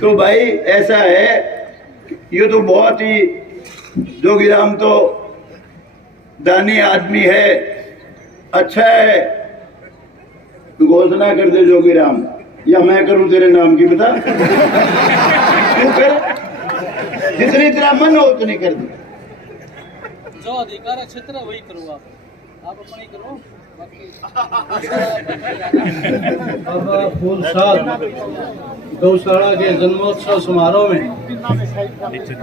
तो भाई ऐसा है, ये तो बहुत ही जोगीराम तो दानी आदमी है, अच्छा है। तू घोषणा कर दे जोगीराम, या मैं करूं तेरे नाम की, बता। तू कर, जितनी तेरा मन हो उतनी कर दे। जो अधिकार क्षेत्र है वही करो, आप अपनी करो। बाबा फूलसाद गौशाला के जन्मोत्सव समारोह में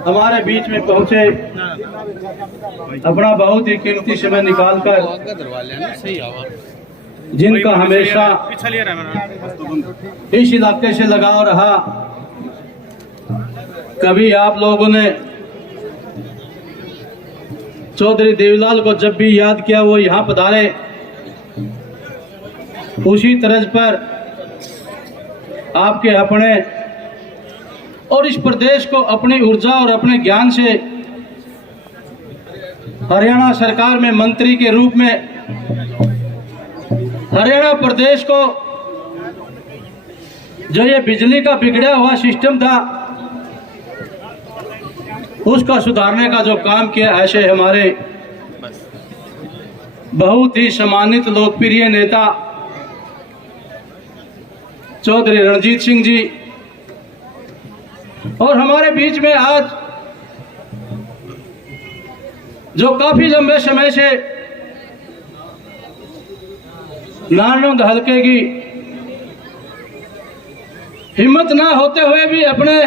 हमारे बीच में पहुंचे, अपना बहुत ही कीमती समय निकालकर, जिनका हमेशा इस इलाके से लगाव रहा। कभी आप लोगों ने चौधरी देवीलाल को जब भी याद किया वो यहाँ पधारे, उसी तर्ज पर आपके अपने और इस प्रदेश को अपनी ऊर्जा और अपने ज्ञान से हरियाणा सरकार में मंत्री के रूप में हरियाणा प्रदेश को जो ये बिजली का बिगड़ा हुआ सिस्टम था उसका सुधारने का जो काम किया, ऐसे हमारे बहुत ही सम्मानित लोकप्रिय नेता चौधरी रणजीत सिंह जी, और हमारे बीच में आज जो काफी लंबे समय से नारनौंद हलके की हिम्मत ना होते हुए भी अपने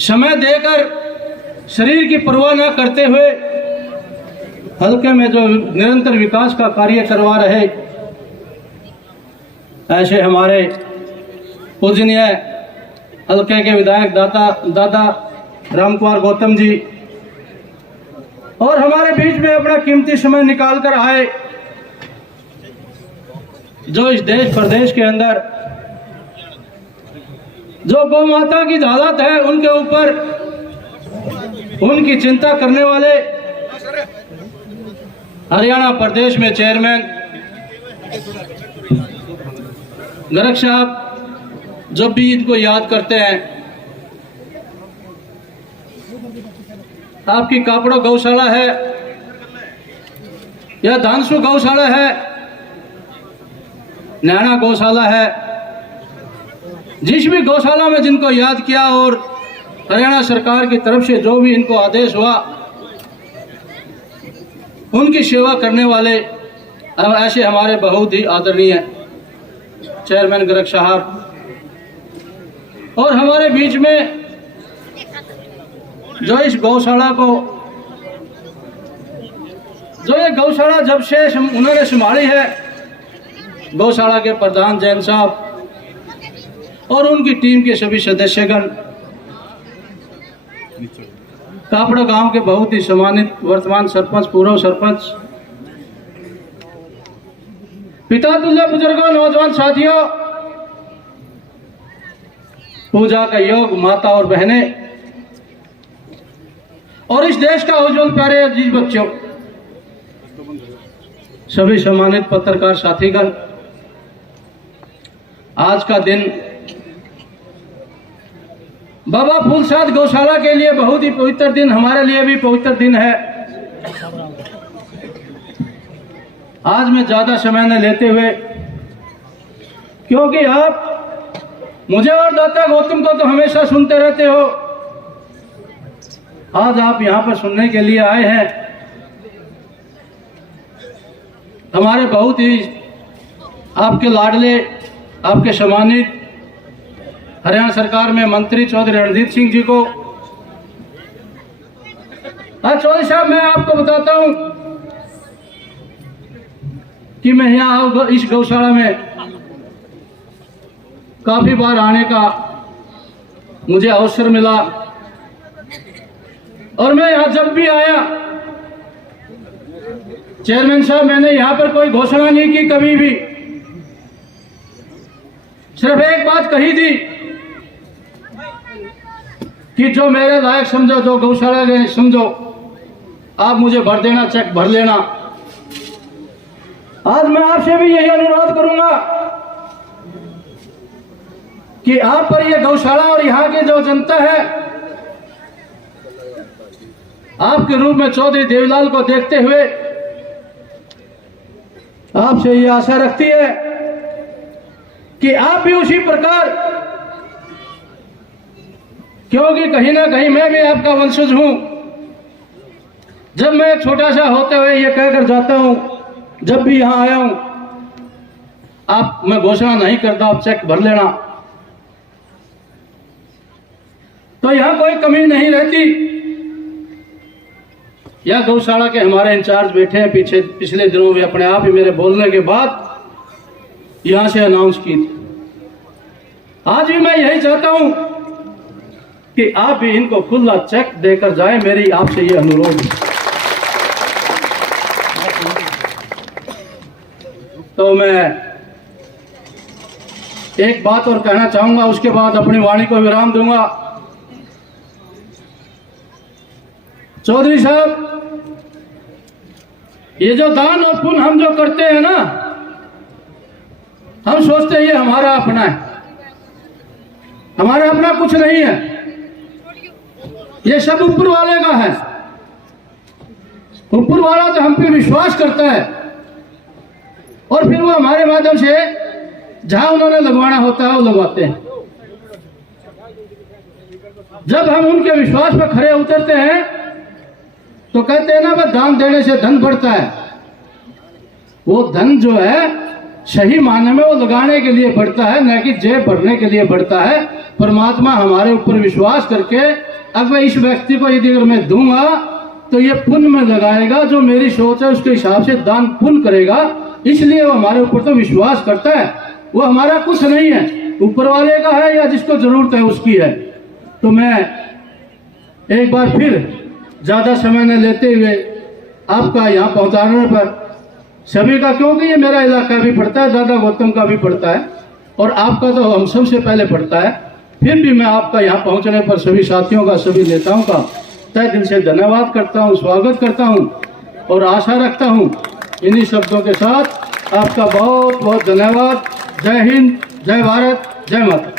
समय देकर, शरीर की परवाह न करते हुए हलके में जो निरंतर विकास का कार्य करवा रहे, ऐसे हमारे पूजनीय हलके के विधायक दादा रामकुमार गौतम जी, और हमारे बीच में अपना कीमती समय निकाल कर आए, जो इस देश प्रदेश के अंदर जो गौ माता की हालत है उनके ऊपर उनकी चिंता करने वाले हरियाणा प्रदेश में चेयरमैन गर्ग साहब जब भी इनको याद करते हैं, आपकी कापड़ो गौशाला है या धानसू गौशाला है, नैना गौशाला है, जिस भी गौशाला में जिनको याद किया और हरियाणा सरकार की तरफ से जो भी इनको आदेश हुआ, उनकी सेवा करने वाले ऐसे हमारे बहुत ही आदरणीय चेयरमैन गर्ग साहब, और हमारे बीच में जो इस गौशाला को, जो ये गौशाला जब से उन्होंने संभाली है, गौशाला के प्रधान जैन साहब और उनकी टीम के सभी सदस्यगण, कापड़ा गांव के बहुत ही सम्मानित वर्तमान सरपंच, पूर्व सरपंच, पिता तुल्य बुजुर्गों, नौजवान साथियों, पूजा का योग माता और बहनें, और इस देश का उज्जवल प्यारे अजीज बच्चों, सभी सम्मानित पत्रकार साथीगण, आज का दिन बाबा फूलसाद गौशाला के लिए बहुत ही पवित्र दिन, हमारे लिए भी पवित्र दिन है। आज मैं ज्यादा समय न लेते हुए, क्योंकि आप मुझे और दाता गौतम को तो हमेशा सुनते रहते हो, आज आप यहां पर सुनने के लिए आए हैं। हमारे बहुत ही आपके लाडले, आपके सम्मानित हरियाणा सरकार में मंत्री चौधरी रणजीत सिंह जी को, चौधरी साहब, मैं आपको बताता हूं कि मैं यहाँ इस गौशाला में काफी बार आने का मुझे अवसर मिला, और मैं यहाँ जब भी आया, चेयरमैन साहब, मैंने यहाँ पर कोई घोषणा नहीं की कभी भी, सिर्फ एक बात कही थी कि जो मेरे लायक समझो, जो गौशाला के समझो, आप मुझे भर देना, चेक भर लेना। आज मैं आपसे भी यही अनुरोध करूंगा कि आप पर ये गौशाला और यहाँ की जो जनता है आपके रूप में चौधरी देवीलाल को देखते हुए आपसे ये आशा रखती है कि आप भी उसी प्रकार, क्योंकि कहीं ना कहीं मैं भी आपका वंशज हूं। जब मैं एक छोटा सा होते हुए ये कहकर जाता हूं, जब भी यहां आया हूं, आप, मैं घोषणा नहीं करता, आप चेक भर लेना, तो यहां कोई कमी नहीं रहती। यह गौशाला के हमारे इंचार्ज बैठे हैं पीछे, पिछले दिनों में अपने आप ही मेरे बोलने के बाद यहां से अनाउंस की थी। आज भी मैं यही चाहता हूं कि आप भी इनको खुला चेक देकर जाएं, मेरी आपसे ये अनुरोध है। तो मैं एक बात और कहना चाहूंगा, उसके बाद अपनी वाणी को विराम दूंगा। चौधरी साहब, ये जो दान और पुण्य हम जो करते हैं ना, हम सोचते हैं ये हमारा अपना है, हमारा अपना कुछ नहीं है, ये सब ऊपर वाले का है। ऊपर वाला तो हम पे विश्वास करता है और फिर वो हमारे माध्यम से जहां उन्होंने लगवाना होता है वो लगवाते हैं। जब हम उनके विश्वास पर खरे उतरते हैं तो कहते हैं ना, वह दान देने से धन बढ़ता है। वो धन जो है सही मायने में वो लगाने के लिए बढ़ता है, न कि जेब भरने के लिए बढ़ता है। परमात्मा हमारे ऊपर विश्वास करके अगर इस व्यक्ति को यदि अगर मैं दूंगा तो ये पुण्य में लगाएगा, जो मेरी सोच है उसके हिसाब से दान पुण्य करेगा, इसलिए वो हमारे ऊपर तो विश्वास करता है। वो हमारा कुछ नहीं है, ऊपर वाले का है या जिसको जरूरत है उसकी है। तो मैं एक बार फिर ज्यादा समय न लेते हुए आपका यहाँ पहुंचाने पर सभी का, क्योंकि ये मेरा इलाका भी पड़ता है, दादा गौतम का भी पड़ता है और आपका तो हम सबसे पहले पड़ता है, फिर भी मैं आपका यहाँ पहुंचने पर सभी साथियों का, सभी नेताओं का तहे दिल से धन्यवाद करता हूँ, स्वागत करता हूँ और आशा रखता हूँ। इन्हीं शब्दों के साथ आपका बहुत बहुत धन्यवाद। जय हिंद, जय भारत, जय माता।